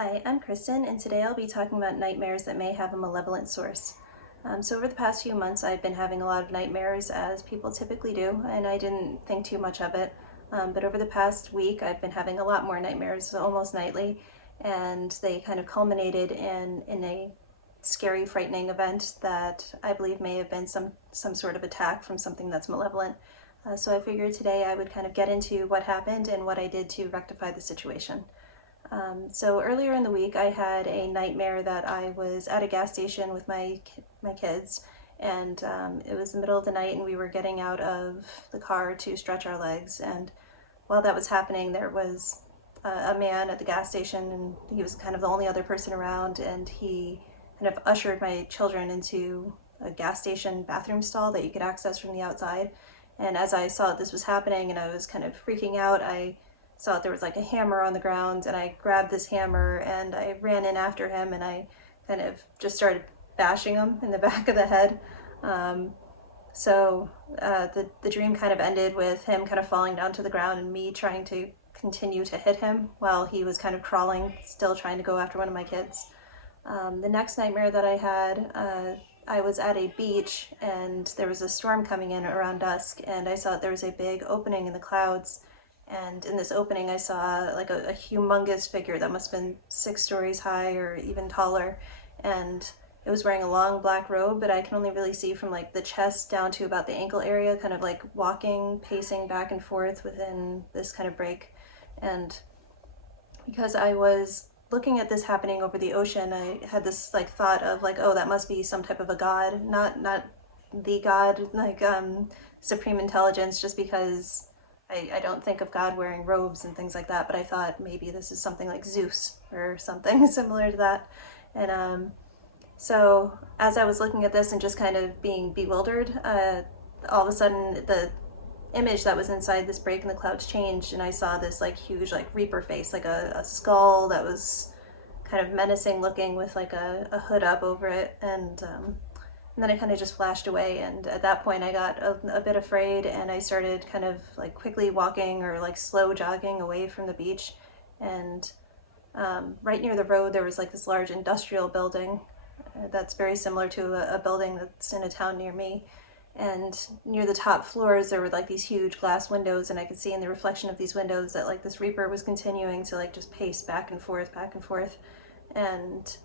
Hi, I'm Kristen, and today I'll be talking about nightmares that may have a malevolent source. So over the past few months, I've been having a lot of nightmares, as people typically do, and I didn't think too much of it. But over the past week, I've been having a lot more nightmares, almost nightly, and they kind of culminated in a scary, frightening event that I believe may have been some sort of attack from something that's malevolent. So I figured today I would kind of get into what happened and what I did to rectify the situation. So earlier in the week, I had a nightmare that I was at a gas station with my kids, and it was the middle of the night, and we were getting out of the car to stretch our legs. And while that was happening, there was a man at the gas station, and he was kind of the only other person around, and he kind of ushered my children into a gas station bathroom stall that you could access from the outside. And as I saw that this was happening and I was kind of freaking out, I saw that there was like a hammer on the ground, and I grabbed this hammer and I ran in after him, and I kind of just started bashing him in the back of the head. The dream kind of ended with him kind of falling down to the ground and me trying to continue to hit him while he was kind of crawling, still trying to go after one of my kids. The next nightmare that I had, I was at a beach and there was a storm coming in around dusk, and I saw that there was a big opening in the clouds. And in this opening, I saw like a humongous figure that must have been 6 stories high or even taller. And it was wearing a long black robe, but I can only really see from like the chest down to about the ankle area, kind of like walking, pacing back and forth within this kind of break. And because I was looking at this happening over the ocean, I had this like thought of like, oh, that must be some type of a god, not the god, like supreme intelligence, just because I don't think of God wearing robes and things like that, but I thought maybe this is something like Zeus or something similar to that. And so as I was looking at this and just kind of being bewildered, all of a sudden the image that was inside this break in the clouds changed, and I saw this like huge like reaper face, like a skull that was kind of menacing looking with like a hood up over it. And then it kind of just flashed away, and at that point I got a bit afraid, and I started kind of like quickly walking or like slow jogging away from the beach. And right near the road there was like this large industrial building that's very similar to a building that's in a town near me. And near the top floors there were like these huge glass windows, and I could see in the reflection of these windows that like this reaper was continuing to like just pace back and forth, back and forth. And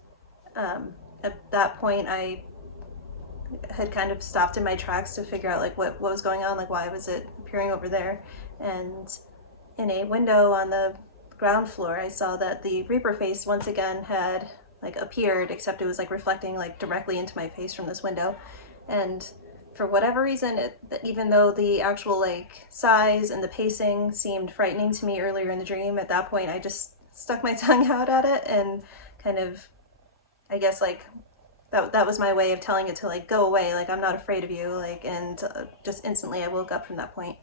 at that point I had kind of stopped in my tracks to figure out like what was going on, like why was it appearing over there. And in a window on the ground floor I saw that the reaper face once again had like appeared, except it was like reflecting like directly into my face from this window. And for whatever reason, even though the actual like size and the pacing seemed frightening to me earlier in the dream, at that point I just stuck my tongue out at it and kind of, I guess, like that was my way of telling it to like go away, like I'm not afraid of you, like. And just instantly I woke up from that point.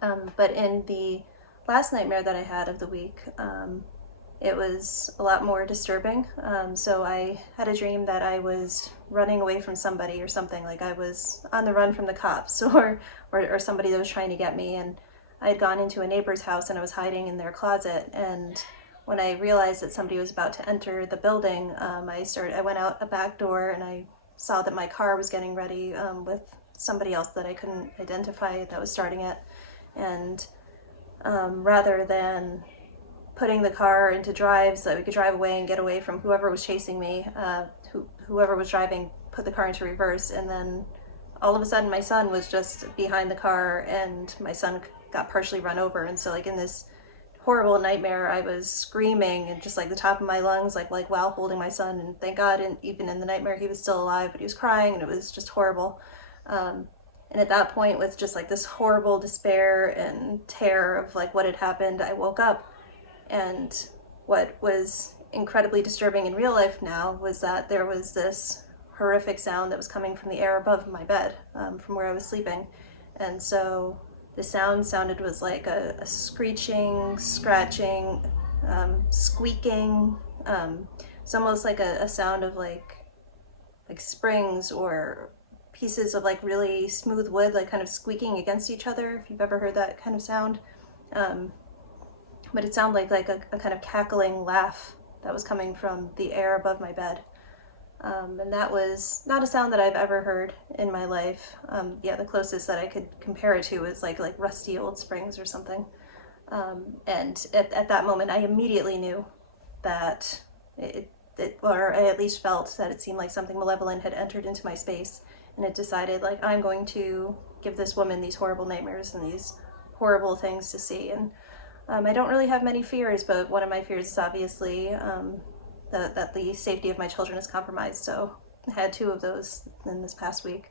But in the last nightmare that I had of the week, it was a lot more disturbing. So I had a dream that I was running away from somebody or something, like I was on the run from the cops or somebody that was trying to get me. And I had gone into a neighbor's house and I was hiding in their closet. And when I realized that somebody was about to enter the building, I went out a back door, and I saw that my car was getting ready with somebody else that I couldn't identify that was starting it. And rather than putting the car into drive so that we could drive away and get away from whoever was chasing me, whoever was driving put the car into reverse, and then all of a sudden my son was just behind the car, and my son got partially run over. And so like in this horrible nightmare I was screaming and just like the top of my lungs, like while holding my son, and thank God, and even in the nightmare he was still alive, but he was crying, and it was just horrible. And at that point, with just like this horrible despair and terror of like what had happened, I woke up. And what was incredibly disturbing in real life now was that there was this horrific sound that was coming from the air above my bed, from where I was sleeping. And so the sounded was like a screeching, scratching, squeaking. It's almost like a sound of like springs or pieces of like really smooth wood, like kind of squeaking against each other, if you've ever heard that kind of sound. But it sounded like a kind of cackling laugh that was coming from the air above my bed. And that was not a sound that I've ever heard in my life. Yeah, the closest that I could compare it to was like rusty old springs or something. And at that moment, I immediately knew that or I at least felt that it seemed like something malevolent had entered into my space, and it decided, like, I'm going to give this woman these horrible nightmares and these horrible things to see. And I don't really have many fears, but one of my fears is obviously that the safety of my children is compromised. So I had 2 of those in this past week.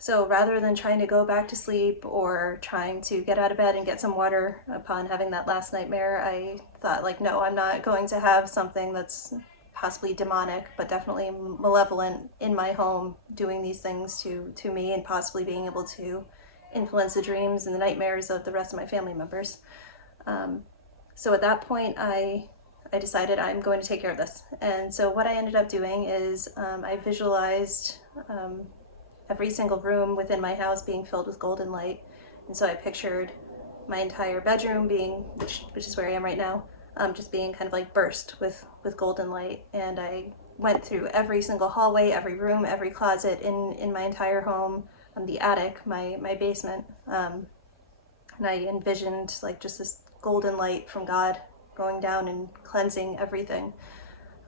So rather than trying to go back to sleep or trying to get out of bed and get some water upon having that last nightmare, I thought, like, no, I'm not going to have something that's possibly demonic, but definitely malevolent in my home doing these things to me and possibly being able to influence the dreams and the nightmares of the rest of my family members. So at that point, I decided I'm going to take care of this. And so what I ended up doing is I visualized every single room within my house being filled with golden light. And so I pictured my entire bedroom being, which is where I am right now, just being kind of like burst with golden light. And I went through every single hallway, every room, every closet in my entire home, the attic, my basement. And I envisioned like just this golden light from God going down and cleansing everything.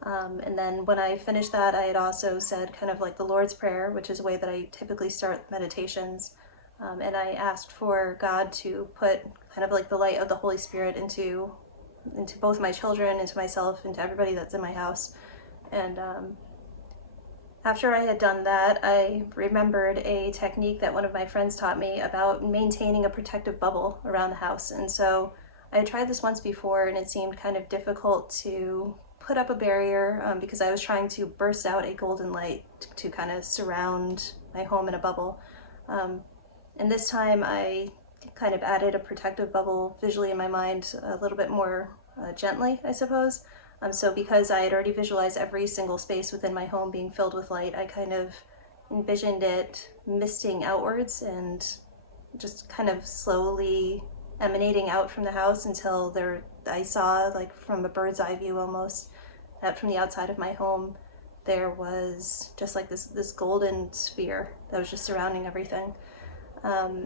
And then when I finished that, I had also said kind of like the Lord's Prayer, which is a way that I typically start meditations. And I asked for God to put kind of like the light of the Holy Spirit into both my children, into myself, into everybody that's in my house. And after I had done that, I remembered a technique that one of my friends taught me about maintaining a protective bubble around the house. And so I had tried this once before, and it seemed kind of difficult to put up a barrier because I was trying to burst out a golden light to kind of surround my home in a bubble. And this time I kind of added a protective bubble visually in my mind a little bit more gently, I suppose. So because I had already visualized every single space within my home being filled with light, I kind of envisioned it misting outwards and just kind of slowly emanating out from the house until I saw, like from a bird's eye view almost, that from the outside of my home there was just like this golden sphere that was just surrounding everything.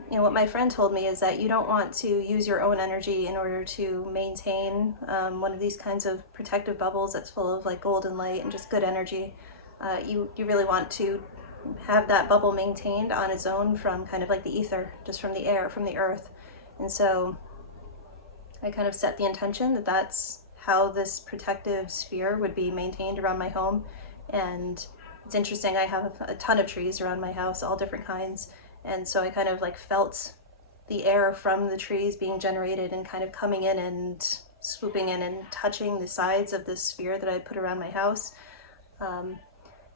What my friend told me is that you don't want to use your own energy in order to maintain one of these kinds of protective bubbles that's full of like golden light and just good energy. You really want to have that bubble maintained on its own from kind of like the ether, just from the air, from the earth. And so I kind of set the intention that that's how this protective sphere would be maintained around my home. And it's interesting, I have a ton of trees around my house, all different kinds. And so I kind of like felt the air from the trees being generated and kind of coming in and swooping in and touching the sides of this sphere that I put around my house.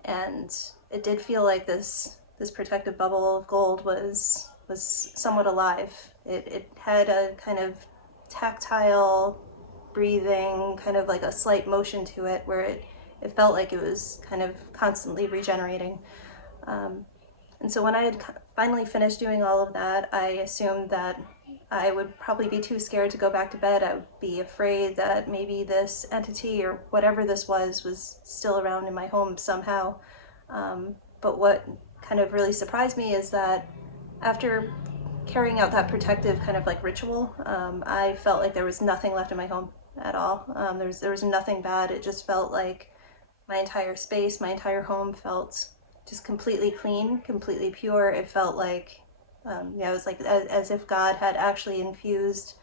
And it did feel like this protective bubble of gold was somewhat alive. It had a kind of tactile breathing, kind of like a slight motion to it where it felt like it was kind of constantly regenerating. And so when I had finally finished doing all of that, I assumed that I would probably be too scared to go back to bed. I would be afraid that maybe this entity or whatever this was still around in my home somehow. But what kind of really surprised me is that after carrying out that protective kind of like ritual, I felt like there was nothing left in my home at all. There was nothing bad. It just felt like my entire space, my entire home felt just completely clean, completely pure. It felt like, it was like as if God had actually infused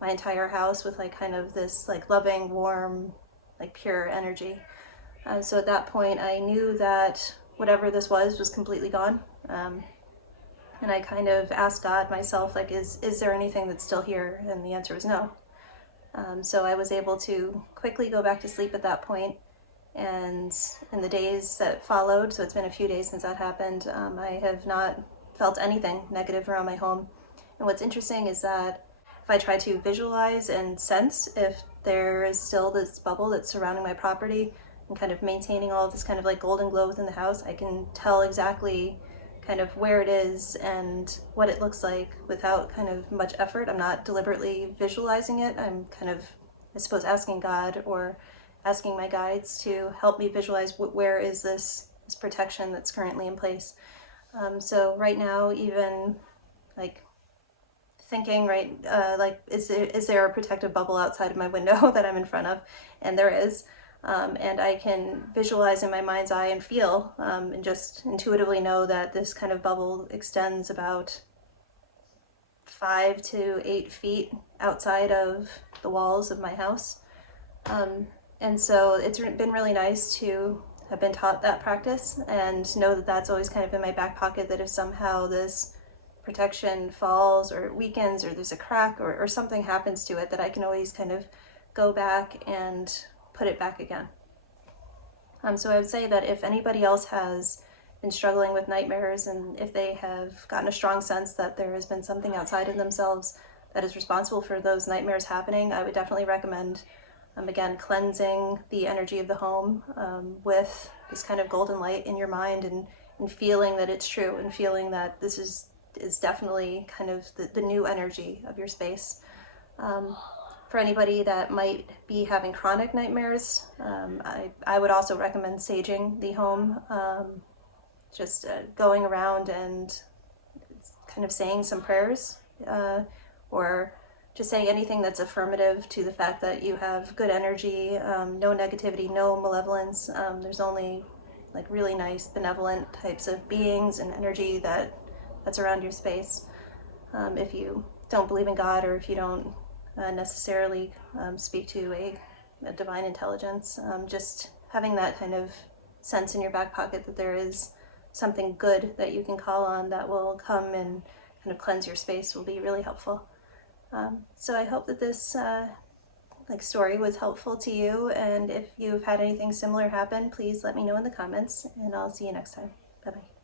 my entire house with like kind of this like loving, warm, like pure energy. So at that point, I knew that whatever this was completely gone. And I kind of asked God myself, like, is there anything that's still here? And the answer was no. So I was able to quickly go back to sleep at that point. And in the days that followed, so it's been a few days since that happened, I have not felt anything negative around my home. And what's interesting is that if I try to visualize and sense if there is still this bubble that's surrounding my property and kind of maintaining all of this kind of like golden glow within the house, I can tell exactly kind of where it is and what it looks like without kind of much effort. I'm not deliberately visualizing it. suppose, asking God or asking my guides to help me visualize where is this protection that's currently in place. So right now, even like thinking, right, like is there a protective bubble outside of my window that I'm in front of? And there is. And I can visualize in my mind's eye and feel and just intuitively know that this kind of bubble extends about 5 to 8 feet outside of the walls of my house. And so it's been really nice to have been taught that practice and know that that's always kind of in my back pocket, that if somehow this protection falls or weakens or there's a crack or something happens to it, that I can always kind of go back and put it back again. So I would say that if anybody else has been struggling with nightmares and if they have gotten a strong sense that there has been something outside of themselves that is responsible for those nightmares happening, I would definitely recommend, again, cleansing the energy of the home with this kind of golden light in your mind and feeling that it's true and feeling that this is definitely kind of the new energy of your space. For anybody that might be having chronic nightmares, I would also recommend saging the home, just going around and kind of saying some prayers, or just saying anything that's affirmative to the fact that you have good energy, no negativity, no malevolence. There's only like really nice benevolent types of beings and energy that's around your space. If you don't believe in God, or if you don't necessarily speak to a divine intelligence, just having that kind of sense in your back pocket that there is something good that you can call on that will come and kind of cleanse your space will be really helpful. So I hope that this story was helpful to you, and if you've had anything similar happen, please let me know in the comments, and I'll see you next time. Bye-bye.